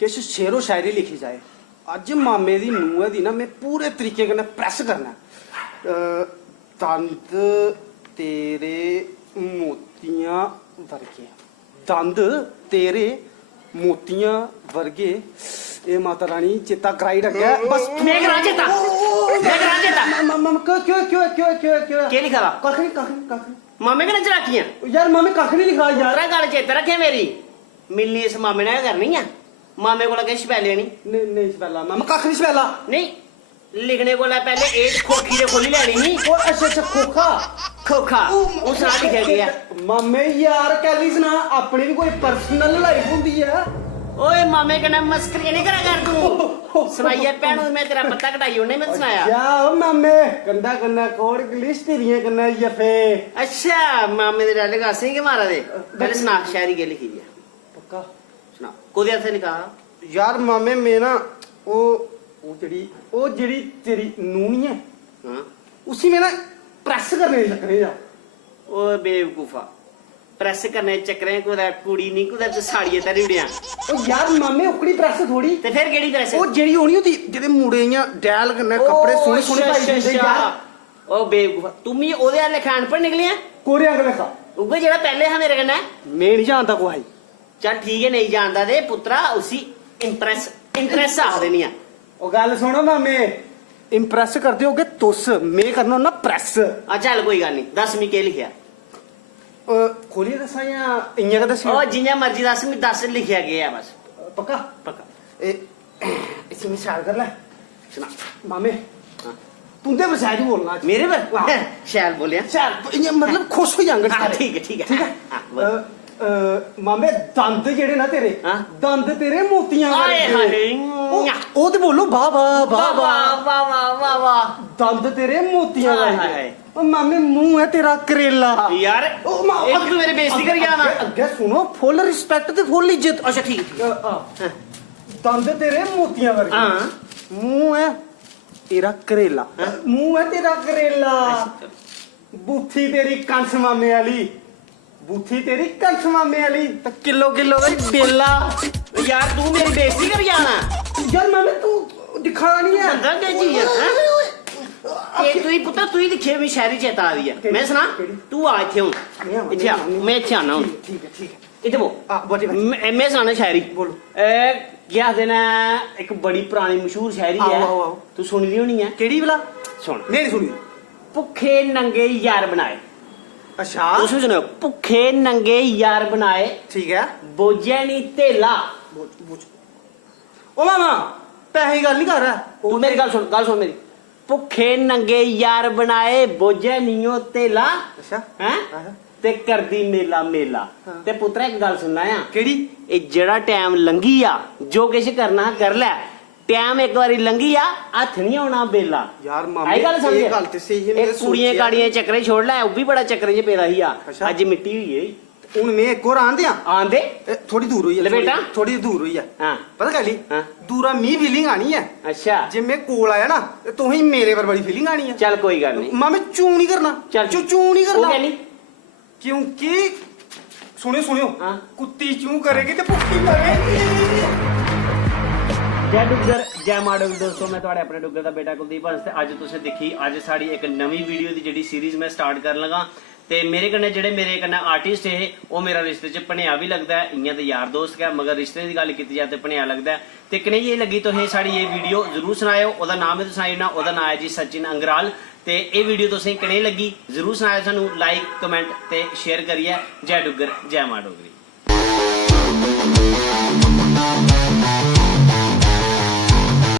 किश शेरो शायरी लिखी जाए। अज मामे दी नूंह दी ना मैं पूरे तरीके कन्नै प्रेस करना। दंद तेरे मोतियां वर्गे, दंद तेरे मोतियां वर्गे। ए माता रानी चेता कराई रखे बस। मैं करा चेता, मैं करा चेता। क्यों क्यों क्यों क्यों क्यों क्या लिखा वा? कख नहीं मामे कने च रखियां यार, मामे कख नहीं लिखा यार। तेरा गल चेता रखे मेरी, मिलनी इस मामे ने करनी है। मामे कोला किश पैले नहीं नहीं स्पेला मामा कख नहीं स्पेला नहीं लिखने कोला पहले ए खोखी दे खोली लेनी ही। ओ अच्छा खोखा खोखा उस नाल लिखा गया। मामे यार कैली सुना, अपनी भी कोई पर्सनल लाइफ होंदी है। ओए मामे कने मस्करी नहीं करा कर तू। सुनाइए भैनू मैं तेरा पत्ता कटाई उन्हें मैं सुनाया। या ओ मामे कंधा कन्ना कोड़ इंग्लिश तेरियां कन्ना यफे। अच्छा मामे दे डाले गासे के मारा दे। पहले सुना शायरी के लिखी है पक्का सुना। कोदे हथे ने कहा यार मामे मैं ना ओ जेड़ी तेरी नूनी है हां उसी में ना प्रेस करने चक्करे जा। ओ बेवकूफा प्रेस करने चक्करे कोदा कुड़ी नहीं कोदा ते साड़िए ते रिड़ियां। ओ यार मामे उकड़ी प्रेस थोड़ी ते फिर केड़ी प्रेस? ओ जेड़ी होनी होती जेडे मुड़े इयां डैल कन्नै कपड़े सोहने सोहने पाई दिंदे यार। ओ बेवकूफा तुम ही ओदे आले खान पर निकले हैं कोरे अंगले खा उगे जेड़ा पहले है मेरे कन्ने। मैं नहीं जानता कोई। चल ठीक है नहीं जानदा दे पुत्रा उसी इंप्रेस आख देनी है। ओ गल सुनो मामे इंप्रेस करदे होगे तुस, मैं करना ना प्रेस। चल कोई गल नहीं दस मी के लिखिया? खोलिए दसा या इयां का दसी? ओ जियां मर्जी दस मी 10 लिखिया गया बस। पक्का पक्का ए इसी में शायर कर ले सुना मामे। तुंदे पर शायरी बोलना मेरे पर शैल बोलिया शायर इयां मतलब खुश हो जांगे सारे। ठीक है ठीक है। मामे दंद जेड़े ना तेरे दंद तेरे मोतियां ओ ते बोलो वाह वाह वाह वाह वाह वाह वाह। दंद तेरे मोतियां वर्गे। ओ मामे मुंह है तेरा करेला। यार एक तू मेरी बेइज्जती कर गया ना। अगे सुनो फुल रिस्पेक्ट ते फुल इज्जत। अच्छा ठीक है। दंद तेरे मोतियां वर्गे, मुंह है तेरा करेला। मुंह है तेरा करेला, बूथी तेरी कंस मामे वाली, बूथी तेरी कंस मामे वाली, तो किलो किलो का बेला। यार तू मेरी बेइज्जती कर जाना। यार मामे तू दिखा नहीं है बंदा क्या चीज है? ये तू ही पुत्र तू ही दिखे भी शायरी चेता आ रही है। मैं सुना तू आ इथे हूं इथे आ मैं इथे आना हूं। ठीक है ठीक है इथे वो मैं सुनाना शायरी। बोलो। क्या देना एक बड़ी पुरानी मशहूर शायरी है तू सुनी दी होनी है। केड़ी वाला? सुन नहीं सुनी। भुखे नंगे यार बनाए। अच्छा तू सुनो भुखे नंगे यार बनाए। ठीक है बोझे नहीं तेला। ओ मामा पैसे गल नहीं कर रहा। तू मेरी गल सुन मेरी। भुखे नंगे यार बनाए बोझे नहीं तेला। अच्छा हैं ते करदी मेला मेला। ते पुत्रा एक गल सुनना है केड़ी? ए जेड़ा टाइम लंघी आ जो किश करना कर ले, टाइम एक बारी लंघी आ हथ नहीं होना बेला। यार मामे आई गल समझ ये गल ते सही है। कुड़ियां काड़ियां चक्करे छोड़ ले वो भी बड़ा चक्कर च पेदा ही आ। अज मिट्टी हुई है हूं मैं एक और आंदे आंदे थोड़ी दूर हुई है बेटा थोड़ी दूर हुई है। हां पता गली दूरा मी फीलिंग आनी है। अच्छा जे मैं कोल आया ना तो ही मेरे पर बड़ी फीलिंग आनी है। चल कोई गल नहीं मामे चू नहीं करना। चल चू नहीं करना नहीं क्योंकि सुनियो कुत्ती चू करेगी तो भुक्की मरेगी। जय डुग्गर जय मां डुग्गर। दोस्तों मैं तुहाडे अपने डुग्गर दा बेटा कुलदीप हंस ते अज तुसें दिक्खी अज साडी एक नवी वीडियो दी जेहड़ी सीरीज मैं स्टार्ट करन लगा। ते मेरे कन्नै जेहड़े मेरे कन्नै आर्टिस्ट है वो मेरा रिश्ते च भनेआ भी लगदा है। इयां ते यार दोस्त है मगर रिश्ते दी गल कीती जाए ते भनेआ लगदा है। ते कनेही ये लगी तुसें साडी ये वीडियो जरूर सनाओ। ओदा नाम है तुसें ना ओदा नाम है जी सचिन अंगराल। ते ये वीडियो तुसें कनेही लगी जरूर सनाओ सानू लाइक कमेंट ते शेयर करिए। जय डुग्गर जय मां डोगरी।